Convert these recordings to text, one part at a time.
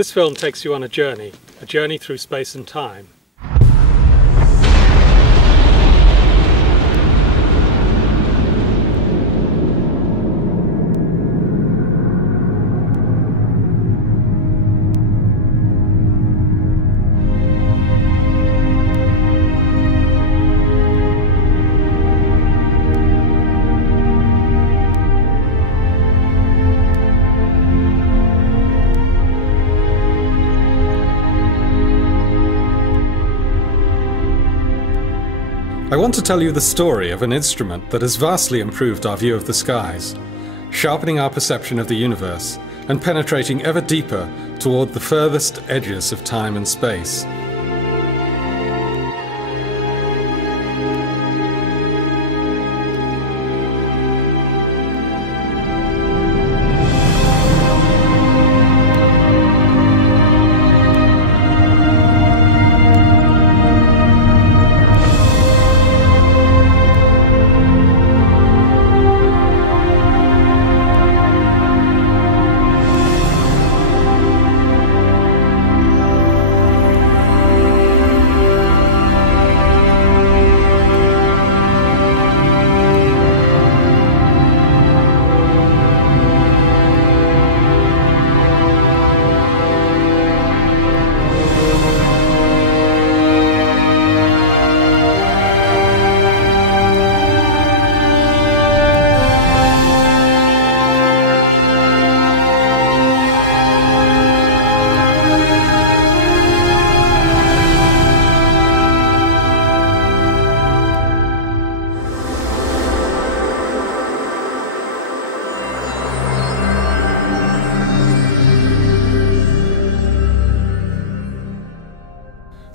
This film takes you on a journey through space and time. I want to tell you the story of an instrument that has vastly improved our view of the skies, sharpening our perception of the universe and penetrating ever deeper toward the furthest edges of time and space.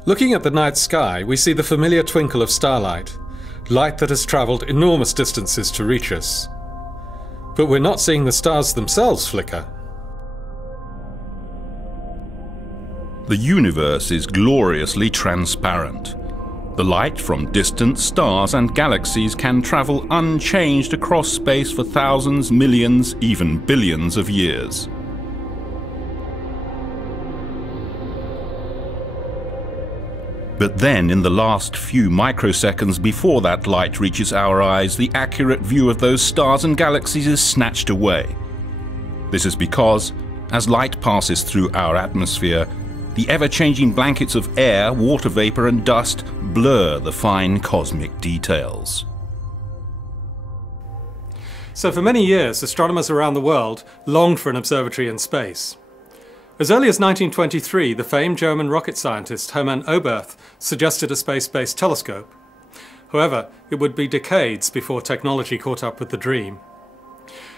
Looking at the night sky, we see the familiar twinkle of starlight, light that has travelled enormous distances to reach us. But we're not seeing the stars themselves flicker. The universe is gloriously transparent. The light from distant stars and galaxies can travel unchanged across space for thousands, millions, even billions of years. But then, in the last few microseconds before that light reaches our eyes, the accurate view of those stars and galaxies is snatched away. This is because, as light passes through our atmosphere, the ever-changing blankets of air, water vapor and dust blur the fine cosmic details. So for many years, astronomers around the world longed for an observatory in space. As early as 1923, the famed German rocket scientist Hermann Oberth suggested a space-based telescope. However, it would be decades before technology caught up with the dream.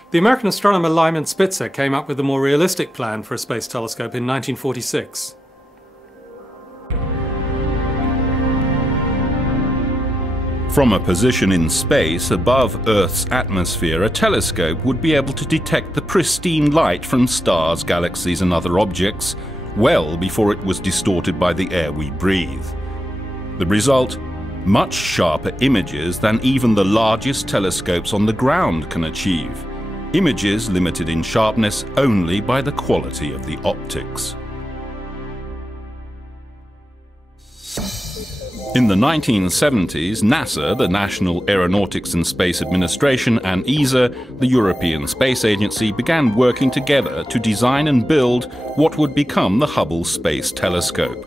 The American astronomer Lyman Spitzer came up with a more realistic plan for a space telescope in 1946. From a position in space above Earth's atmosphere, a telescope would be able to detect the pristine light from stars, galaxies and other objects well before it was distorted by the air we breathe. The result? Much sharper images than even the largest telescopes on the ground can achieve. Images limited in sharpness only by the quality of the optics. In the 1970s, NASA, the National Aeronautics and Space Administration, and ESA, the European Space Agency, began working together to design and build what would become the Hubble Space Telescope.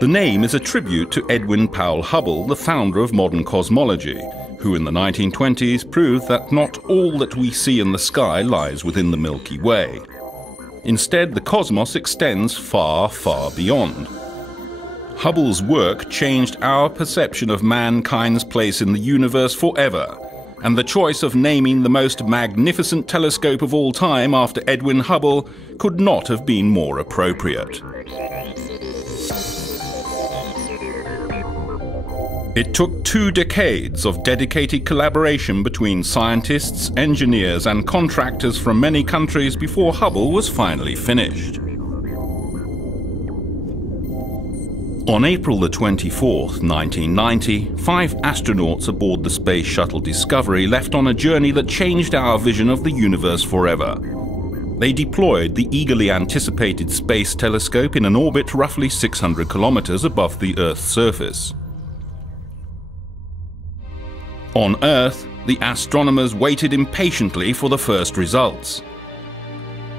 The name is a tribute to Edwin Powell Hubble, the founder of modern cosmology, who in the 1920s proved that not all that we see in the sky lies within the Milky Way. Instead, the cosmos extends far, far beyond. Hubble's work changed our perception of mankind's place in the universe forever, and the choice of naming the most magnificent telescope of all time after Edwin Hubble could not have been more appropriate. It took 2 decades of dedicated collaboration between scientists, engineers and contractors from many countries before Hubble was finally finished. On April the 24th, 1990, 5 astronauts aboard the Space Shuttle Discovery left on a journey that changed our vision of the universe forever. They deployed the eagerly anticipated space telescope in an orbit roughly 600 kilometers above the Earth's surface. On Earth, the astronomers waited impatiently for the first results.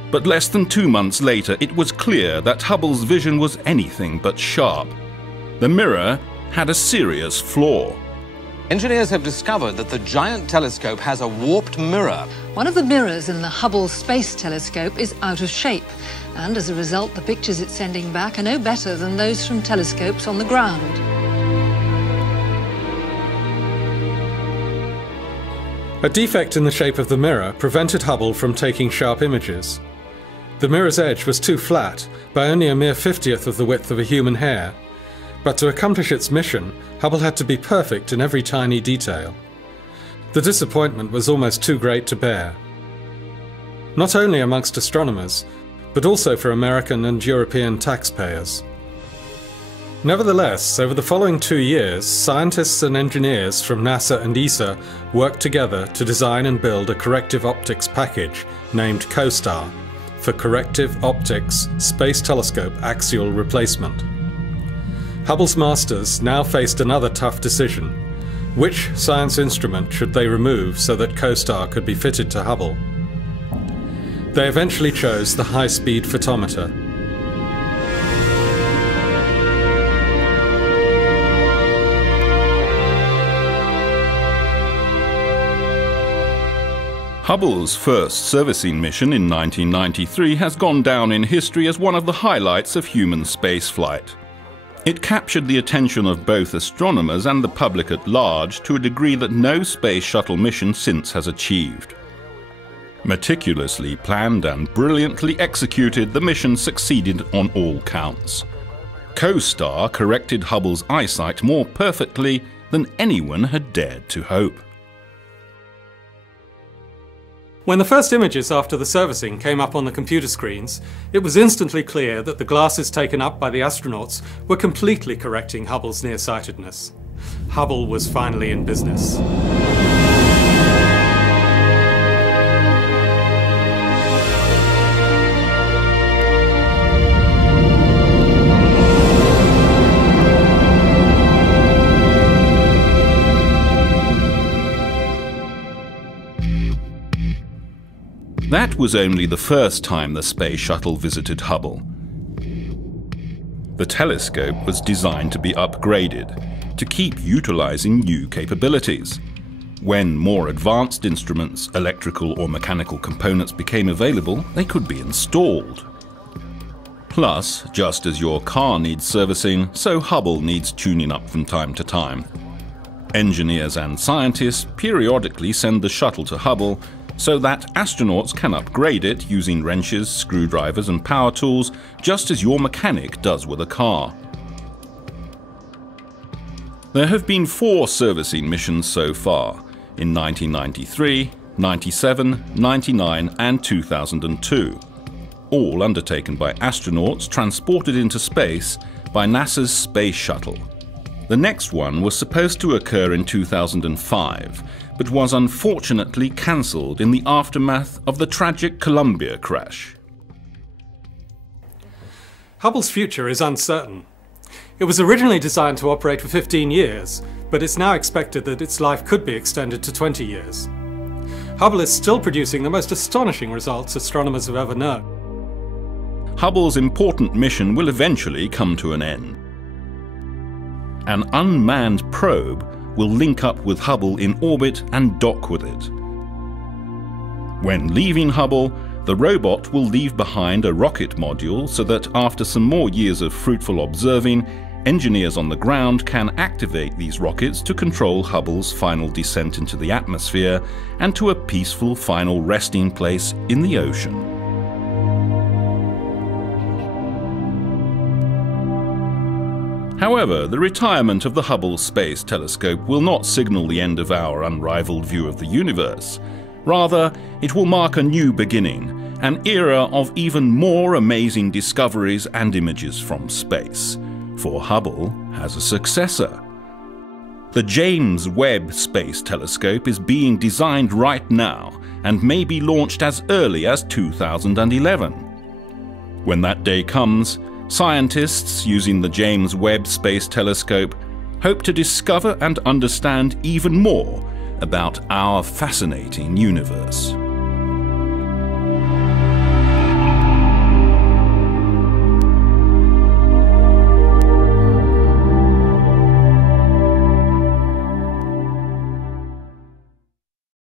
But less than 2 months later, it was clear that Hubble's vision was anything but sharp. The mirror had a serious flaw. Engineers have discovered that the giant telescope has a warped mirror. One of the mirrors in the Hubble Space Telescope is out of shape, and as a result, the pictures it's sending back are no better than those from telescopes on the ground. A defect in the shape of the mirror prevented Hubble from taking sharp images. The mirror's edge was too flat, by only a mere 50th of the width of a human hair. But to accomplish its mission, Hubble had to be perfect in every tiny detail. The disappointment was almost too great to bear. Not only amongst astronomers, but also for American and European taxpayers. Nevertheless, over the following 2 years, scientists and engineers from NASA and ESA worked together to design and build a corrective optics package named COSTAR, for Corrective Optics Space Telescope Axial Replacement. Hubble's masters now faced another tough decision. Which science instrument should they remove so that COSTAR could be fitted to Hubble? They eventually chose the high-speed photometer. Hubble's first servicing mission in 1993 has gone down in history as one of the highlights of human spaceflight. It captured the attention of both astronomers and the public at large to a degree that no space shuttle mission since has achieved. Meticulously planned and brilliantly executed, the mission succeeded on all counts. COSTAR corrected Hubble's eyesight more perfectly than anyone had dared to hope. When the first images after the servicing came up on the computer screens, it was instantly clear that the glasses taken up by the astronauts were completely correcting Hubble's nearsightedness. Hubble was finally in business. That was only the first time the space shuttle visited Hubble. The telescope was designed to be upgraded to keep utilizing new capabilities. When more advanced instruments, electrical or mechanical components became available, they could be installed. Plus, just as your car needs servicing, so Hubble needs tuning up from time to time. Engineers and scientists periodically send the shuttle to Hubble so that astronauts can upgrade it using wrenches, screwdrivers and power tools, just as your mechanic does with a car. There have been 4 servicing missions so far, in 1993, 97, 99 and 2002, all undertaken by astronauts transported into space by NASA's Space Shuttle. The next one was supposed to occur in 2005, but was unfortunately cancelled in the aftermath of the tragic Columbia crash. Hubble's future is uncertain. It was originally designed to operate for 15 years, but it's now expected that its life could be extended to 20 years. Hubble is still producing the most astonishing results astronomers have ever known. Hubble's important mission will eventually come to an end. An unmanned probe will link up with Hubble in orbit and dock with it. When leaving Hubble, the robot will leave behind a rocket module so that after some more years of fruitful observing, engineers on the ground can activate these rockets to control Hubble's final descent into the atmosphere and to a peaceful final resting place in the ocean. However, the retirement of the Hubble Space Telescope will not signal the end of our unrivaled view of the universe. Rather, it will mark a new beginning, an era of even more amazing discoveries and images from space. for Hubble has a successor. The James Webb Space Telescope is being designed right now and may be launched as early as 2011. When that day comes, scientists using the James Webb Space Telescope hope to discover and understand even more about our fascinating universe.